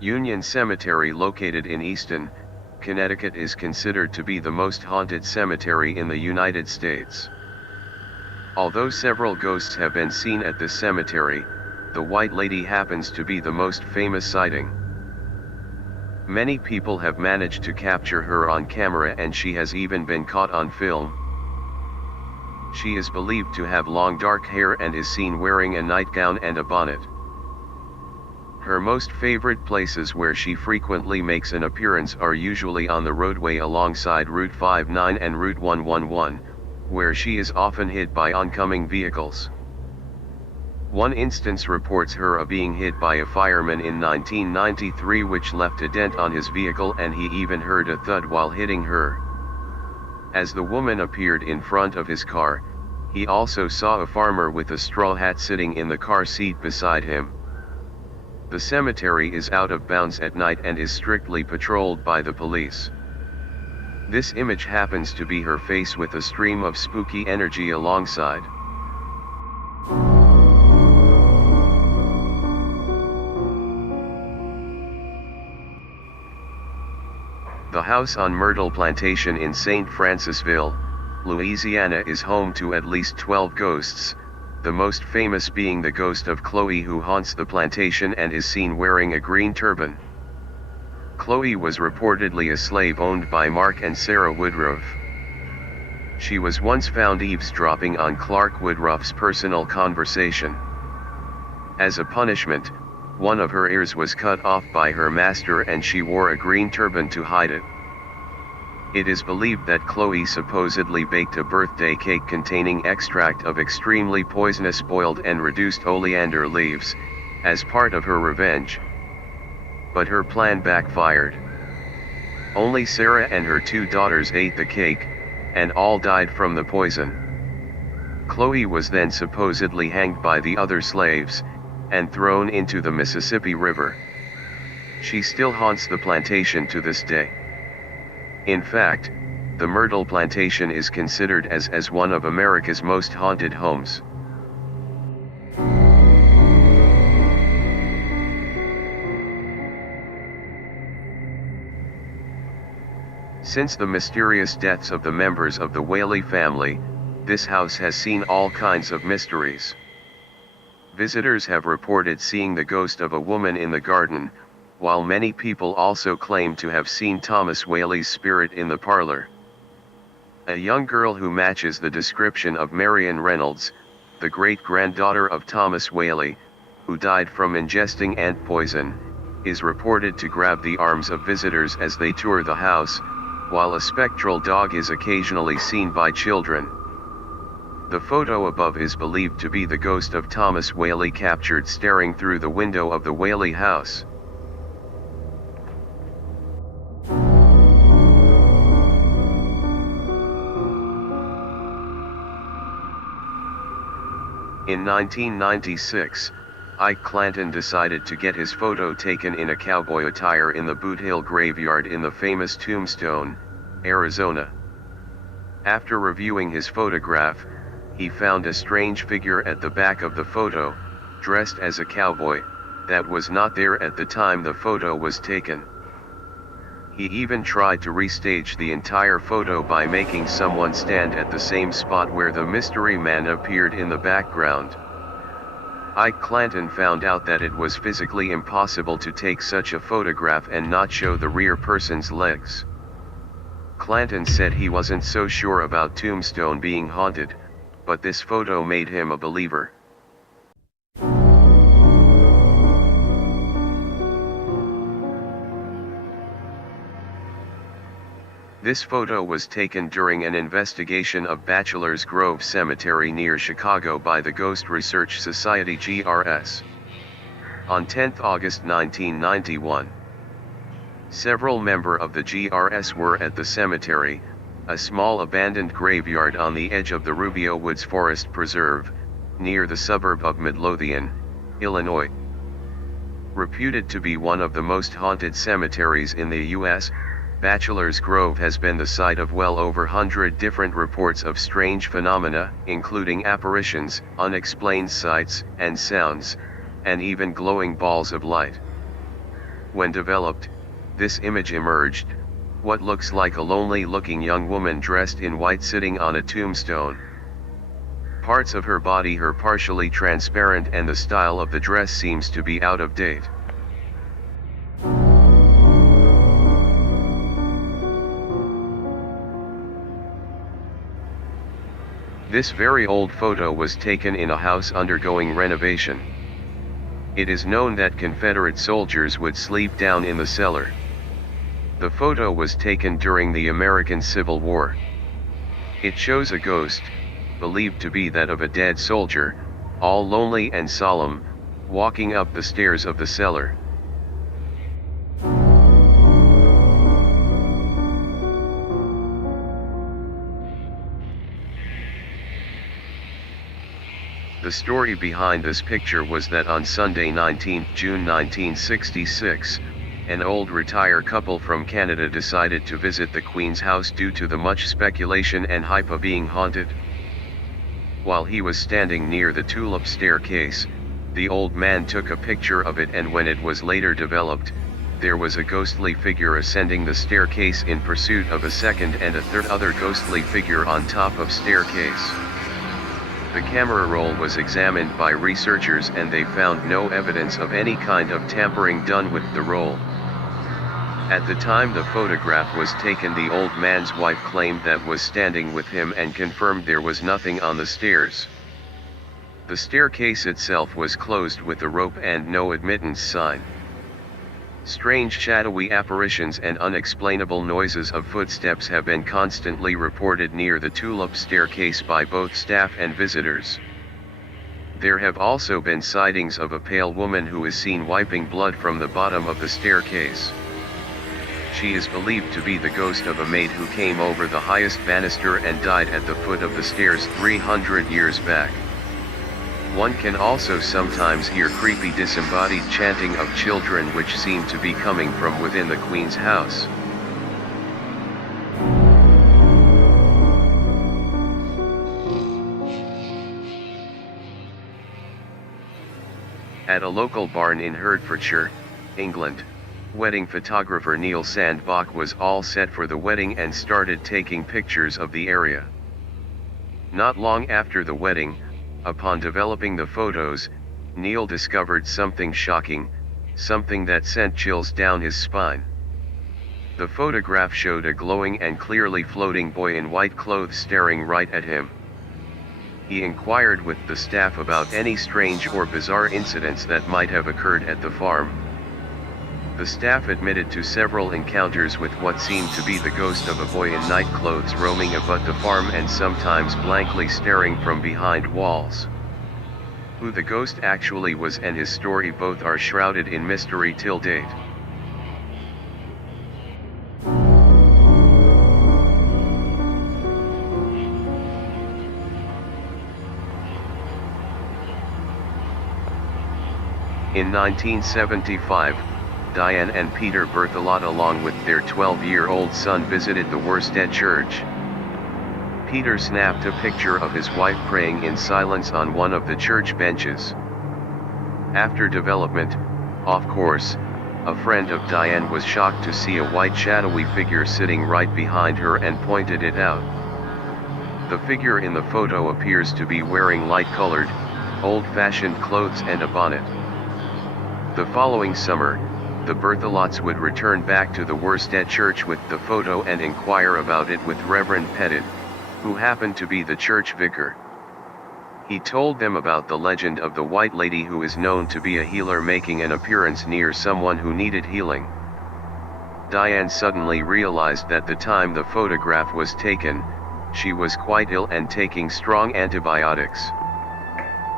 Union Cemetery, located in Easton, Connecticut, is considered to be the most haunted cemetery in the United States. Although several ghosts have been seen at this cemetery, the White Lady happens to be the most famous sighting. Many people have managed to capture her on camera, and she has even been caught on film. She is believed to have long dark hair and is seen wearing a nightgown and a bonnet. Her most favorite places where she frequently makes an appearance are usually on the roadway alongside Route 59 and Route 111, where she is often hit by oncoming vehicles. One instance reports her being hit by a fireman in 1993, which left a dent on his vehicle, and he even heard a thud while hitting her. As the woman appeared in front of his car, he also saw a farmer with a straw hat sitting in the car seat beside him. The cemetery is out of bounds at night and is strictly patrolled by the police. This image happens to be her face with a stream of spooky energy alongside. The house on Myrtle Plantation in St. Francisville, Louisiana, is home to at least 12 ghosts, the most famous being the ghost of Chloe, who haunts the plantation and is seen wearing a green turban. Chloe was reportedly a slave owned by Mark and Sarah Woodruff. She was once found eavesdropping on Clark Woodruff's personal conversation. As a punishment, one of her ears was cut off by her master, and she wore a green turban to hide it. It is believed that Chloe supposedly baked a birthday cake containing extract of extremely poisonous boiled and reduced oleander leaves, as part of her revenge. But her plan backfired. Only Sarah and her 2 daughters ate the cake, and all died from the poison. Chloe was then supposedly hanged by the other slaves, and thrown into the Mississippi River. She still haunts the plantation to this day. In fact, the Myrtle Plantation is considered as one of America's most haunted homes. Since the mysterious deaths of the members of the Whaley family, this house has seen all kinds of mysteries. Visitors have reported seeing the ghost of a woman in the garden, while many people also claim to have seen Thomas Whaley's spirit in the parlor. A young girl who matches the description of Marion Reynolds, the great-granddaughter of Thomas Whaley, who died from ingesting ant poison, is reported to grab the arms of visitors as they tour the house, while a spectral dog is occasionally seen by children. The photo above is believed to be the ghost of Thomas Whaley, captured staring through the window of the Whaley house. In 1996, Ike Clanton decided to get his photo taken in a cowboy attire in the Boot Hill Graveyard in the famous Tombstone, Arizona. After reviewing his photograph, he found a strange figure at the back of the photo, dressed as a cowboy, that was not there at the time the photo was taken. He even tried to restage the entire photo by making someone stand at the same spot where the mystery man appeared in the background. Ike Clanton found out that it was physically impossible to take such a photograph and not show the rear person's legs. Clanton said he wasn't so sure about Tombstone being haunted, but this photo made him a believer. This photo was taken during an investigation of Bachelor's Grove Cemetery near Chicago by the Ghost Research Society (GRS). On 10 August 1991, several members of the GRS were at the cemetery, a small abandoned graveyard on the edge of the Rubio Woods Forest Preserve, near the suburb of Midlothian, Illinois. Reputed to be one of the most haunted cemeteries in the U.S., Bachelor's Grove has been the site of well over 100 different reports of strange phenomena, including apparitions, unexplained sights and sounds, and even glowing balls of light. When developed, this image emerged, what looks like a lonely-looking young woman dressed in white sitting on a tombstone. Parts of her body are partially transparent and the style of the dress seems to be out of date. This very old photo was taken in a house undergoing renovation. It is known that Confederate soldiers would sleep down in the cellar. The photo was taken during the American Civil War. It shows a ghost, believed to be that of a dead soldier, all lonely and solemn, walking up the stairs of the cellar. The story behind this picture was that on Sunday 19 June 1966, an old retired couple from Canada decided to visit the Queen's house due to the much speculation and hype of being haunted. While he was standing near the tulip staircase, the old man took a picture of it, and when it was later developed, there was a ghostly figure ascending the staircase in pursuit of a second and a third other ghostly figure on top of staircase. The camera roll was examined by researchers and they found no evidence of any kind of tampering done with the roll. At the time the photograph was taken, the old man's wife claimed that was standing with him and confirmed there was nothing on the stairs. The staircase itself was closed with a rope and no admittance sign. Strange shadowy apparitions and unexplainable noises of footsteps have been constantly reported near the tulip staircase by both staff and visitors. There have also been sightings of a pale woman who is seen wiping blood from the bottom of the staircase. She is believed to be the ghost of a maid who came over the highest banister and died at the foot of the stairs 300 years back. One can also sometimes hear creepy disembodied chanting of children which seem to be coming from within the Queen's house. At a local barn in Hertfordshire, England, wedding photographer Neil Sandbach was all set for the wedding and started taking pictures of the area. Not long after the wedding, upon developing the photos, Neil discovered something shocking, something that sent chills down his spine. The photograph showed a glowing and clearly floating boy in white clothes staring right at him. He inquired with the staff about any strange or bizarre incidents that might have occurred at the farm. The staff admitted to several encounters with what seemed to be the ghost of a boy in night clothes roaming about the farm and sometimes blankly staring from behind walls. Who the ghost actually was and his story both are shrouded in mystery till date. In 1975, Diane and Peter Berthelot along with their 12-year-old son visited the Worstead Church. Peter snapped a picture of his wife praying in silence on one of the church benches. After development, of course, a friend of Diane was shocked to see a white shadowy figure sitting right behind her and pointed it out. The figure in the photo appears to be wearing light-colored, old-fashioned clothes and a bonnet. The following summer, the Berthelots would return back to the Worstead Church with the photo and inquire about it with Reverend Pettit, who happened to be the church vicar. He told them about the legend of the White Lady who is known to be a healer making an appearance near someone who needed healing. Diane suddenly realized that the time the photograph was taken, she was quite ill and taking strong antibiotics.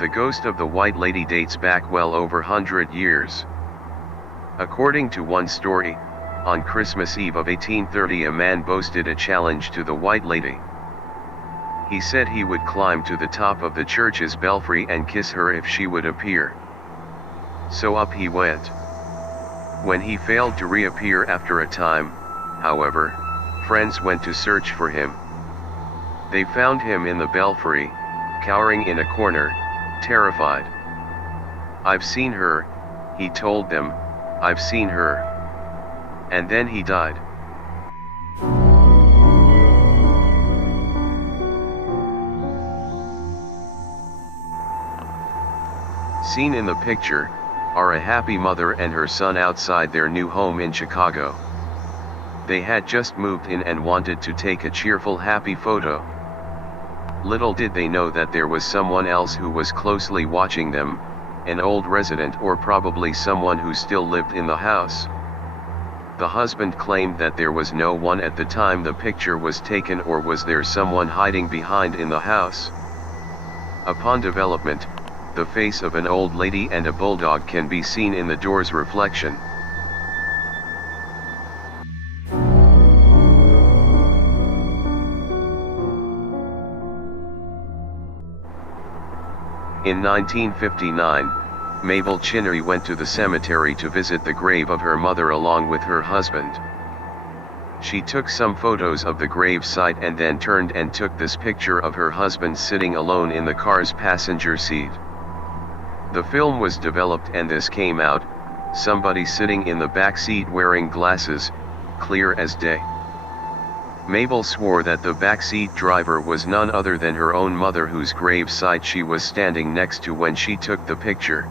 The ghost of the White Lady dates back well over 100 years. According to one story, on Christmas Eve of 1830 a man boasted a challenge to the White Lady. He said he would climb to the top of the church's belfry and kiss her if she would appear. So up he went. When he failed to reappear after a time, however, friends went to search for him. They found him in the belfry, cowering in a corner, terrified. "I've seen her," he told them, I've seen her. And then he died. Seen in the picture, are a happy mother and her son outside their new home in Chicago. They had just moved in and wanted to take a cheerful happy photo. Little did they know that there was someone else who was closely watching them, an old resident or probably someone who still lived in the house. The husband claimed that there was no one at the time the picture was taken, or was there someone hiding behind in the house. Upon development, the face of an old lady and a bulldog can be seen in the door's reflection. In 1959, Mabel Chinnery went to the cemetery to visit the grave of her mother along with her husband. She took some photos of the grave site and then turned and took this picture of her husband sitting alone in the car's passenger seat. The film was developed and this came out, somebody sitting in the back seat wearing glasses, clear as day. Mabel swore that the backseat driver was none other than her own mother, whose grave site she was standing next to when she took the picture.